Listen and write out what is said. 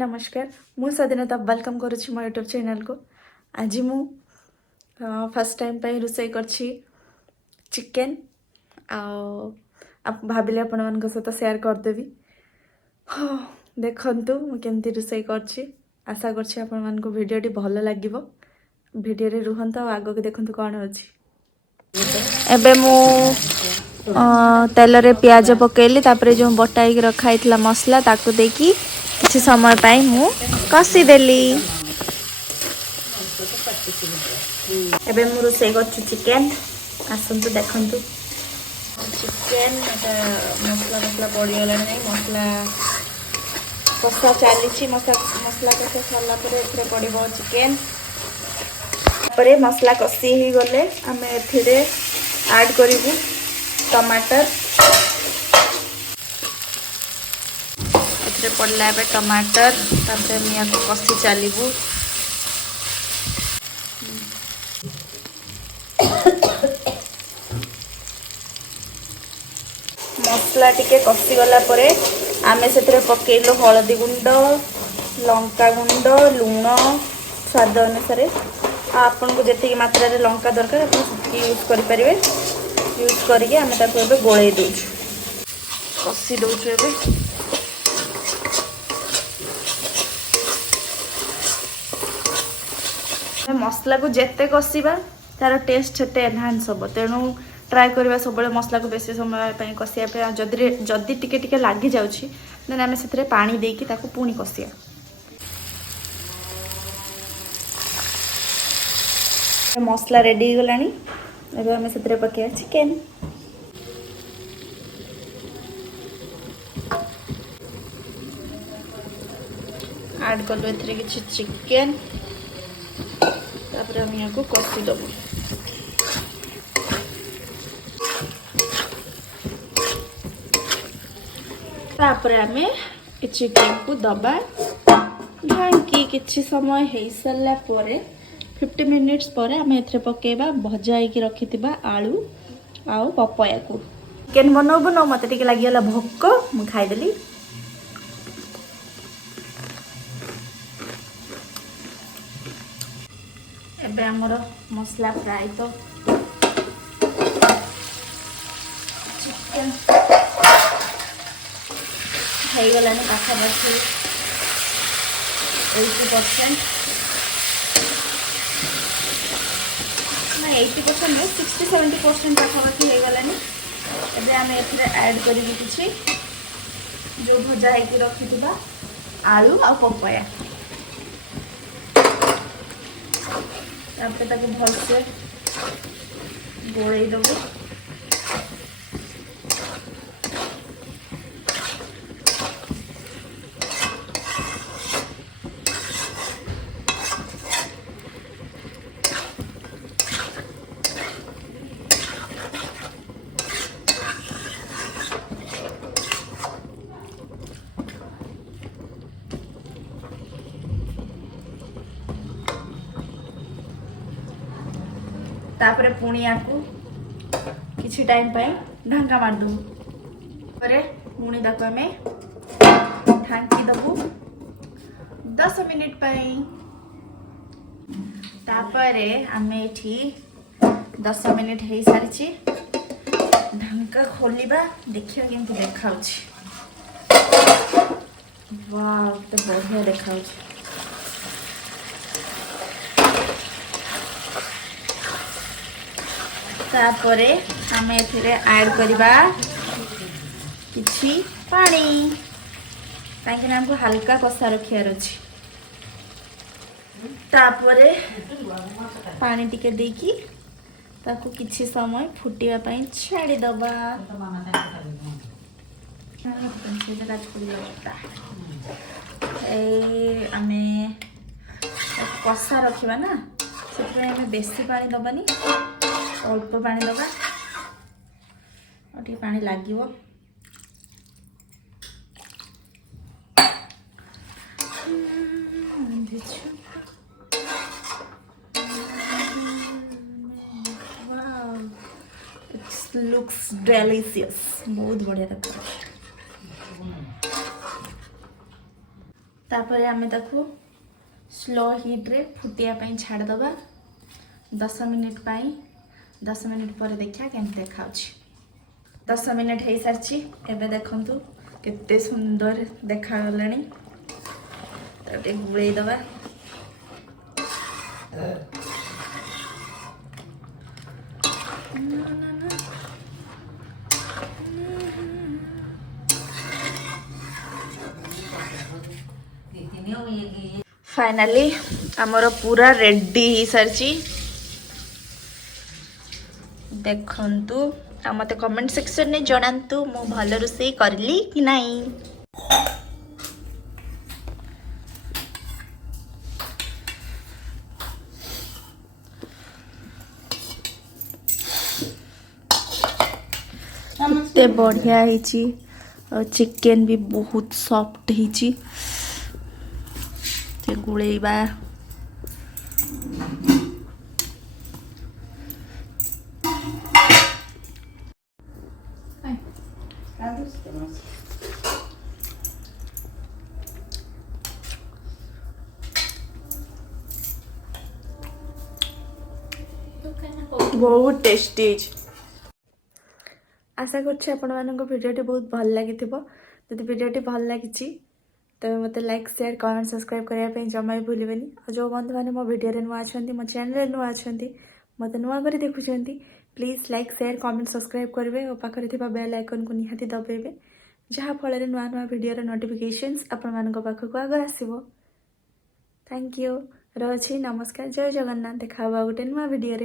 नमस्कार मु स्वाधीनता वेलकम करुच्ची मो यूट्यूब चैनल को। आज मु फर्स्ट टाइम पे रोषे करछि चिकेन आप भाबिले आपण मान सहित शेयर करदेवी। हाँ देखंतु मु केमती रोषे करछि। आशा करछि आपण मान को वीडियो टी भलो लागिवो। वीडियो रे रुहंता आगो के देखंतु कोन अछि। एबे मु तेल रे प्याज पकेली तापरे जो बटाई रखाइतला मसला ताकू देकी किसी समय पाई मु कसी देली। एबे मु रोषे करछु चिकेन। आसंतु देखंतु चिकेन मसला पड़ी गला नहीं मसला कषा चली मसला कषा सरला परे एथरे पड़िबो चिकेन। परे मसला कषी ही गले आमे एथिरे ऐड करिबु टमाटर। एथरे पड़ला एबे टमाटर तापरे मिया को कषी चलीबु। मसला टिके कषी गला परे आमे सेथरे पकेइलो हळदी गुंड लंका गुंड लूण स्वाद अनुसार। आपन को जेतिकी मात्रा रे लंका दरकार आपन यूज करि परिबे। यूज करके आमे ताको एबे गोळेइ दोछु कषी दोछु। एबे मसला को जेते कषिबा तार टेस्ट सेते एनहांस होबो। तेणु ट्राई करबा सब मसला को बेसी समय पई कषिया पे जदी टिके टिके लागी जाउछि देन आमे सेतरे पानी देकी ताको पुणी कषिया। मसला रेडी हो गलानी। एबे आमे सेतरे पकेया चिकेन। ऐड करलो एथरे किछि चिकेन तापर हम याको कषि दबो। तापर आमे ए चिकेन को दबा ढांकी किछि समय हे सरला परे 50 मिनिट्स पर आमे एथरे पकेबा भजाई की रखितिबा आलू आउ पपया को। चिकेन बनौबो न मते टिके लागि गला भक्क मु खाइ देली। एबे हमर मसला फ्राई तो चिकेन हो गलानी पाखापाखि 80% ना 80% नहीं 60-70% पाखापाखि हो गलानी। एबे आमे एथरे ऐड करिबी किछि जो भजा है कि रखिथिबा आलू आ पपया। तापर ताको भल से गोळेइ दबो। तापरे पुणी याकू किछि टाइम पाई ढांका मार दबु। परे पुणी ताको हमें ढांकी दबु 10 मिनिट पाई। तापरे हमें एठी 10 मिनिट हे सारिछि। ढांका खोलिबा देखियो केमति देखाउछि। वाव तो बढ़िया देखाउछि। तापरे हमें एथिरे ऐड करिबा किछि पानी काहे कि हमको हल्का कषा रखियार अछि। तापरे पानी टिके देकी ताको किछि समय फुटिया पई छाडी दबा। ए आमे कषा रखिबा ना सेते हमें बेसी पानी दबानी अल्प पानी दबा और पानी लागिवो। It's looks delicious. बहुत बढ़िया देखा। तापर आम ताको स्लो हिट्रे फुटिया छाड़दबा 10 मिनिट पाई 10 मिनिट पर देखा केमती देखा 10 मिनिट हो सारी एवं देखु केते सुंदर देखा गुड़े दबा फाइनली आमर पूरा रेडी हो सारी देखंतु आ मते कमेंट सेक्शन में जणांतु मु भल रोषे करली कि नहीं। एते बढ़िया हिची और चिकन भी बहुत सॉफ्ट हिची ते गुळेबा बहुत टेस्टी। आशा करछि आपण मानको भिडियोटी बहुत भल लगी जदि भिडियोटी भल लगी तेज मत लाइक शेयर कमेंट सब्सक्राइब करने जमा भी भूलें। और जो बंधु मैंने मो भिडियो नुआ अच्छा मो चैनल नुआ अच्छा मत नुआ कर देखुं please like share comment subscribe करेंगे और पाखे बेल आइकन को निहाती दबाइबे जहाँफल नुआ नुआ भिडियोर नोटिफिकेशंस आपण मान पाखक आग आसो। थैंक यू रही नमस्कार जय जगन्नाथ देखा गोटे नुआ भिडियो।